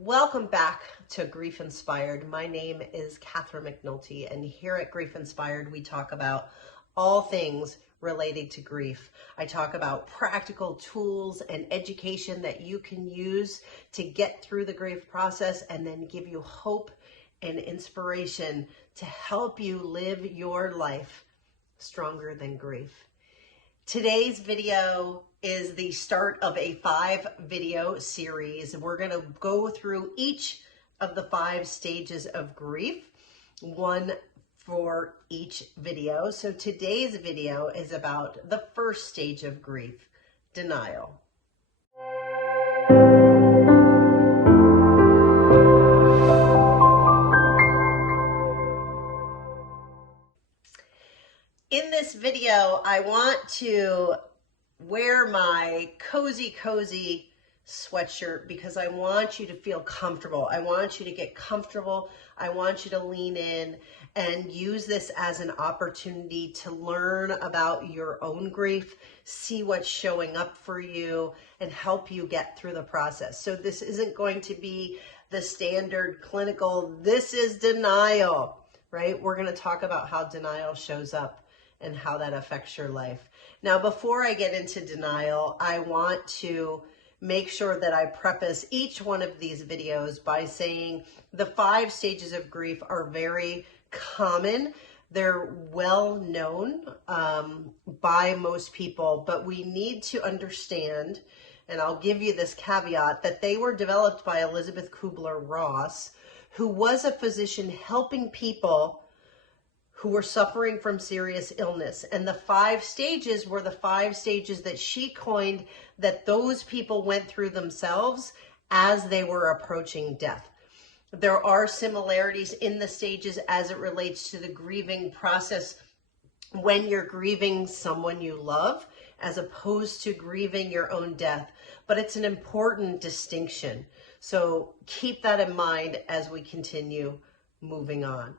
Welcome back to Grief Inspired. My name is Catherine McNulty, and here at Grief Inspired, we talk about all things related to grief. I talk about practical tools and education that you can use to get through the grief process and then give you hope and inspiration to help you live your life stronger than grief. Today's video is the start of a 5-video series. We're going to go through each of the 5 stages of grief, one for each video. So today's video is about the first stage of grief, denial. In this video, I want to wear my cozy sweatshirt because I want you to feel comfortable. I want you to get comfortable. I want you to lean in and use this as an opportunity to learn about your own grief, see what's showing up for you, and help you get through the process. So this isn't going to be the standard clinical, this is denial, right? We're going to talk about how denial shows up and how that affects your life. Now, before I get into denial, I want to make sure that I preface each one of these videos by saying the 5 stages of grief are very common. They're well known by most people, but we need to understand, and I'll give you this caveat, that they were developed by Elizabeth Kubler Ross, who was a physician helping people who were suffering from serious illness. And the 5 stages were the 5 stages that she coined that those people went through themselves as they were approaching death. There are similarities in the stages as it relates to the grieving process when you're grieving someone you love, as opposed to grieving your own death. But it's an important distinction. So keep that in mind as we continue moving on.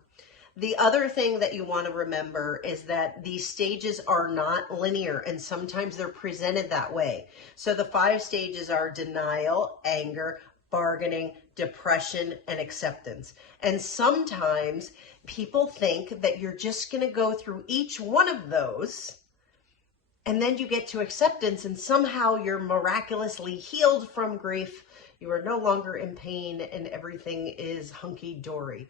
The other thing that you want to remember is that these stages are not linear, and sometimes they're presented that way. So the 5 stages are denial, anger, bargaining, depression, and acceptance. And sometimes people think that you're just going to go through each one of those, and then you get to acceptance, and somehow you're miraculously healed from grief. You are no longer in pain, and everything is hunky-dory.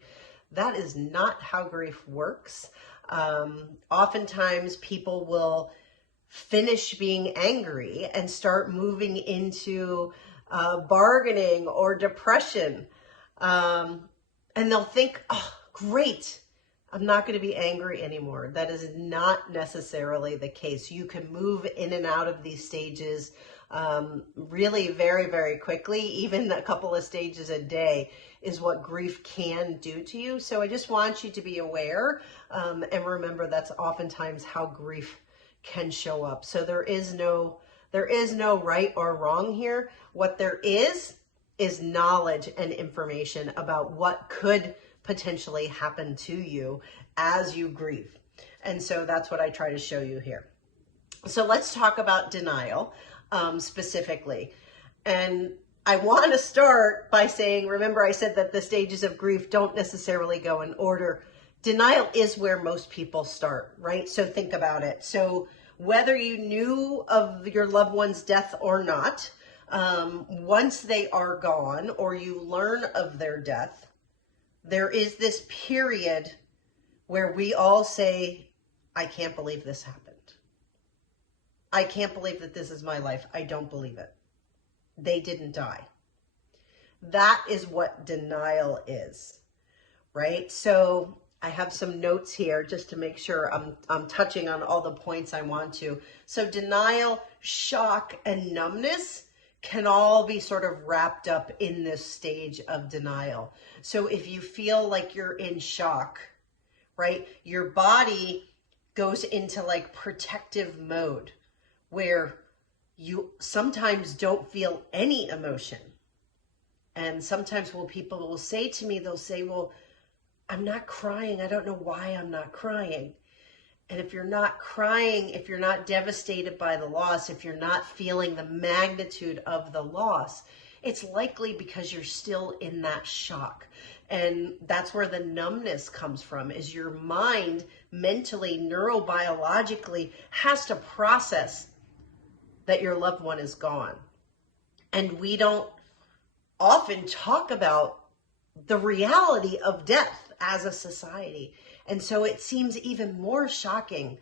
That is not how grief works. Oftentimes people will finish being angry and start moving into bargaining or depression. And they'll think, oh, great, I'm not going to be angry anymore. That is not necessarily the case. You can move in and out of these stages really very quickly. Even a couple of stages a day is what grief can do to you. So I just want you to be aware and remember that's oftentimes how grief can show up. So there is no right or wrong here. What there is knowledge and information about what could potentially happen to you as you grieve. And so that's what I try to show you here. So let's talk about denial specifically. And I want to start by saying, remember I said that the stages of grief don't necessarily go in order. Denial is where most people start, right? So think about it. So whether you knew of your loved one's death or not, once they are gone or you learn of their death, there is this period where we all say, I can't believe this happened. I can't believe that this is my life. I don't believe it. They didn't die. That is what denial is, right? So I have some notes here just to make sure I'm touching on all the points I want to. So denial, shock, and numbness can all be sort of wrapped up in this stage of denial. So if you feel like you're in shock, right, your body goes into like protective mode where you sometimes don't feel any emotion. And sometimes people will say to me, they'll say, well, I'm not crying. I don't know why I'm not crying. And if you're not crying, if you're not devastated by the loss, if you're not feeling the magnitude of the loss, it's likely because you're still in that shock. And that's where the numbness comes from, is your mind mentally, neurobiologically has to process that your loved one is gone. And we don't often talk about the reality of death as a society. And so it seems even more shocking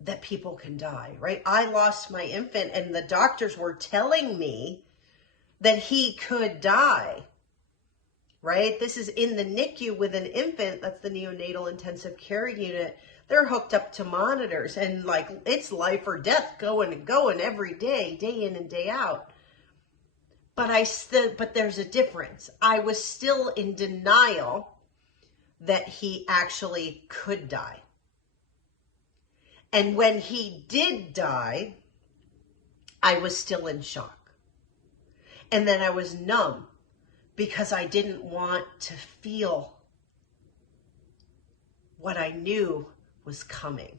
that people can die, right? I lost my infant and the doctors were telling me that he could die, right? This is in the NICU with an infant. That's the neonatal intensive care unit. They're hooked up to monitors and like it's life or death going and going every day, day in and day out. But there's a difference. I was still in denial that he actually could die. And when he did die, I was still in shock. And then I was numb because I didn't want to feel what I knew was coming.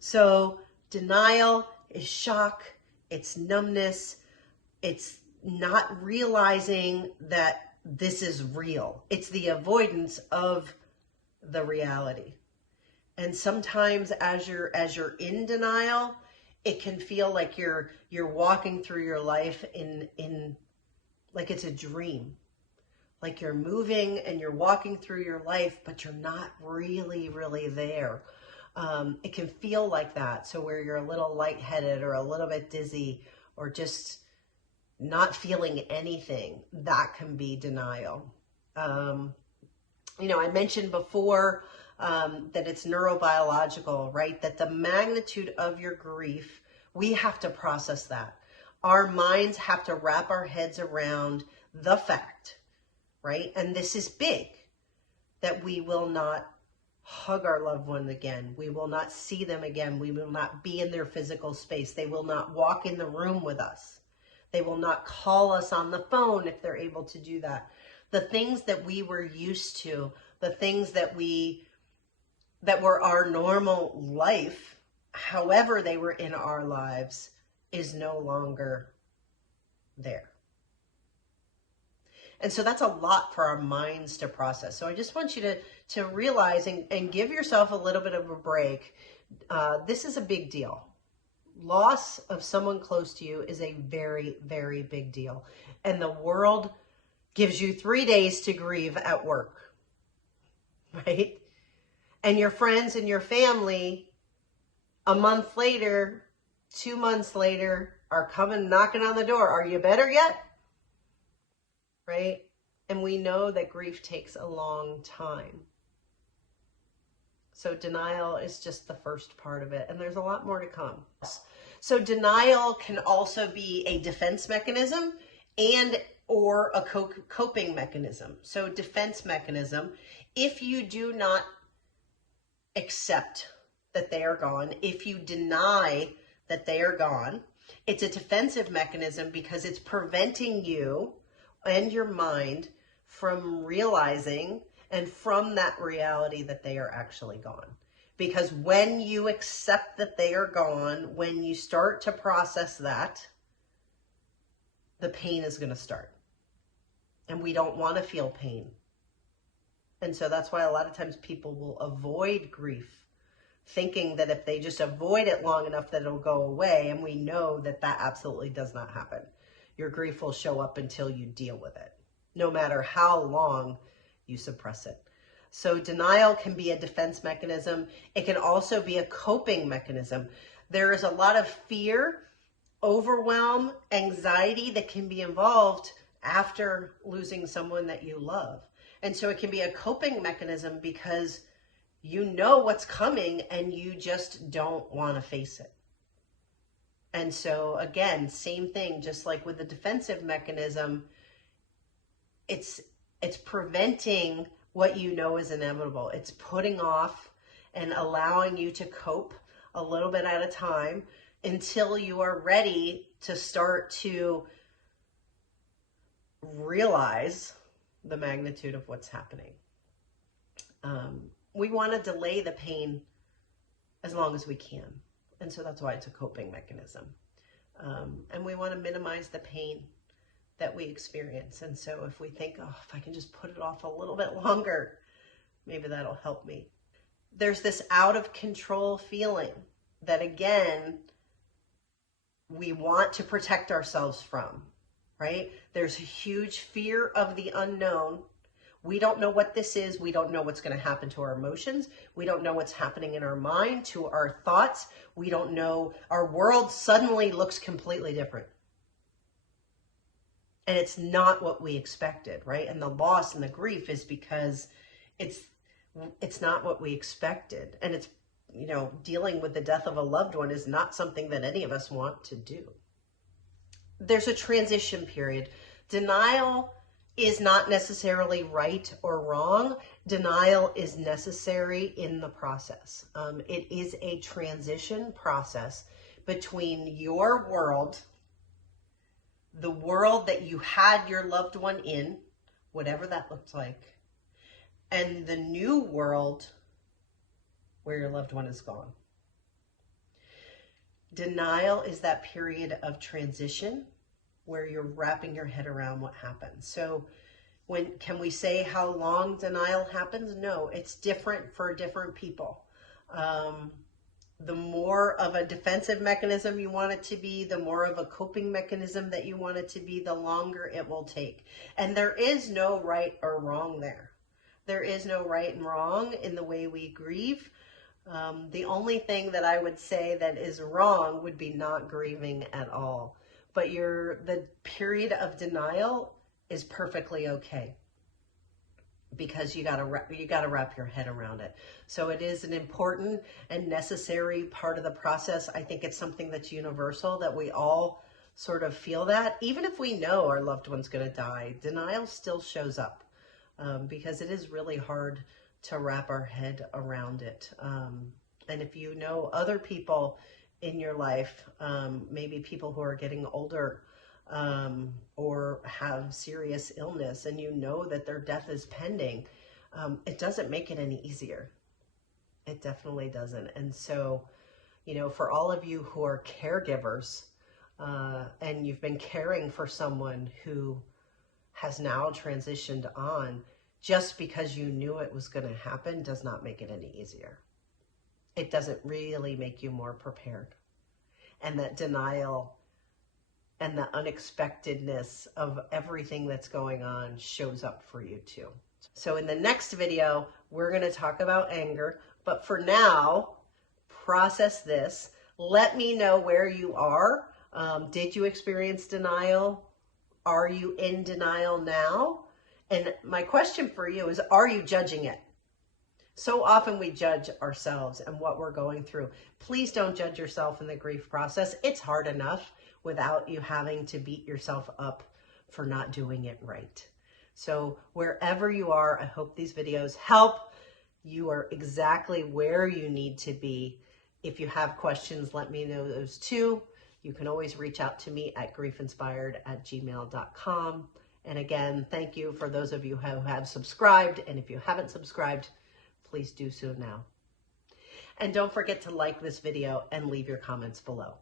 So denial is shock, it's numbness, it's not realizing that this is real. It's the avoidance of the reality. And sometimes as you're in denial, it can feel like you're walking through your life in like it's a dream. Like you're moving and you're walking through your life, but you're not really there. It can feel like that. So where you're a little lightheaded or a little bit dizzy or just not feeling anything, that can be denial. I mentioned before that it's neurobiological, right? That the magnitude of your grief, we have to process that. Our minds have to wrap our heads around the fact, right? And this is big, that we will not hug our loved one again. We will not see them again. We will not be in their physical space. They will not walk in the room with us. They will not call us on the phone if they're able to do that. The things that we were used to, the things that were our normal life, however they were in our lives, is no longer there. And so that's a lot for our minds to process. So I just want you to realize and give yourself a little bit of a break. This is a big deal. Loss of someone close to you is a very, very big deal. And the world gives you 3 days to grieve at work, right? And your friends and your family, a month later, 2 months later, are coming knocking on the door. Are you better yet? Right? And we know that grief takes a long time. So denial is just the first part of it, and there's a lot more to come. So denial can also be a defense mechanism and or a coping mechanism. So defense mechanism, if you do not accept that they are gone, if you deny that they are gone, it's a defensive mechanism because it's preventing you and your mind from realizing and from that reality that they are actually gone. Because when you accept that they are gone, when you start to process that, the pain is going to start. And we don't want to feel pain. And so that's why a lot of times people will avoid grief, thinking that if they just avoid it long enough that it'll go away. And we know that that absolutely does not happen. Your grief will show up until you deal with it, no matter how long you suppress it. So denial can be a defense mechanism. It can also be a coping mechanism. There is a lot of fear, overwhelm, anxiety that can be involved after losing someone that you love. And so it can be a coping mechanism because you know what's coming and you just don't want to face it. And so again, same thing, just like with the defensive mechanism, it's preventing what you know is inevitable. It's putting off and allowing you to cope a little bit at a time until you are ready to start to realize the magnitude of what's happening. We want to delay the pain as long as we can. And so that's why it's a coping mechanism. And we want to minimize the pain that we experience. And so if we think, oh, if I can just put it off a little bit longer, maybe that'll help me. There's this out of control feeling that, again, we want to protect ourselves from, right? There's a huge fear of the unknown. We don't know what this is. We don't know what's going to happen to our emotions. We don't know what's happening in our mind, to our thoughts. We don't know. Our world suddenly looks completely different. And it's not what we expected, right? And the loss and the grief is because it's not what we expected. And it's, dealing with the death of a loved one is not something that any of us want to do. There's a transition period. Denial is not necessarily right or wrong. Denial is necessary in the process. It is a transition process between your world, the world that you had your loved one in, whatever that looks like, and the new world where your loved one is gone. Denial is that period of transition where you're wrapping your head around what happened. So can we say how long denial happens? No, it's different for different people. The more of a defensive mechanism you want it to be, the more of a coping mechanism that you want it to be, the longer it will take. And there is no right or wrong there. There is no right and wrong in the way we grieve. The only thing that I would say that is wrong would be not grieving at all. But the period of denial is perfectly okay, because you gotta wrap your head around it. So it is an important and necessary part of the process. I think it's something that's universal, that we all sort of feel that. Even if we know our loved one's gonna die, denial still shows up, because it is really hard to wrap our head around it. And if you know other people in your life, maybe people who are getting older, or have serious illness, and you know that their death is pending, it doesn't make it any easier. It definitely doesn't. And so, for all of you who are caregivers, and you've been caring for someone who has now transitioned on, just because you knew it was going to happen does not make it any easier. It doesn't really make you more prepared. And that denial and the unexpectedness of everything that's going on shows up for you too. So in the next video, we're going to talk about anger. But for now, process this. Let me know where you are. Did you experience denial? Are you in denial now? And my question for you is, are you judging it? So often we judge ourselves and what we're going through. Please don't judge yourself in the grief process. It's hard enough without you having to beat yourself up for not doing it right. So wherever you are, I hope these videos help. You are exactly where you need to be. If you have questions, let me know those too. You can always reach out to me at GriefInspired@gmail.com. And again, thank you for those of you who have subscribed. And if you haven't subscribed, please do so now. And don't forget to like this video and leave your comments below.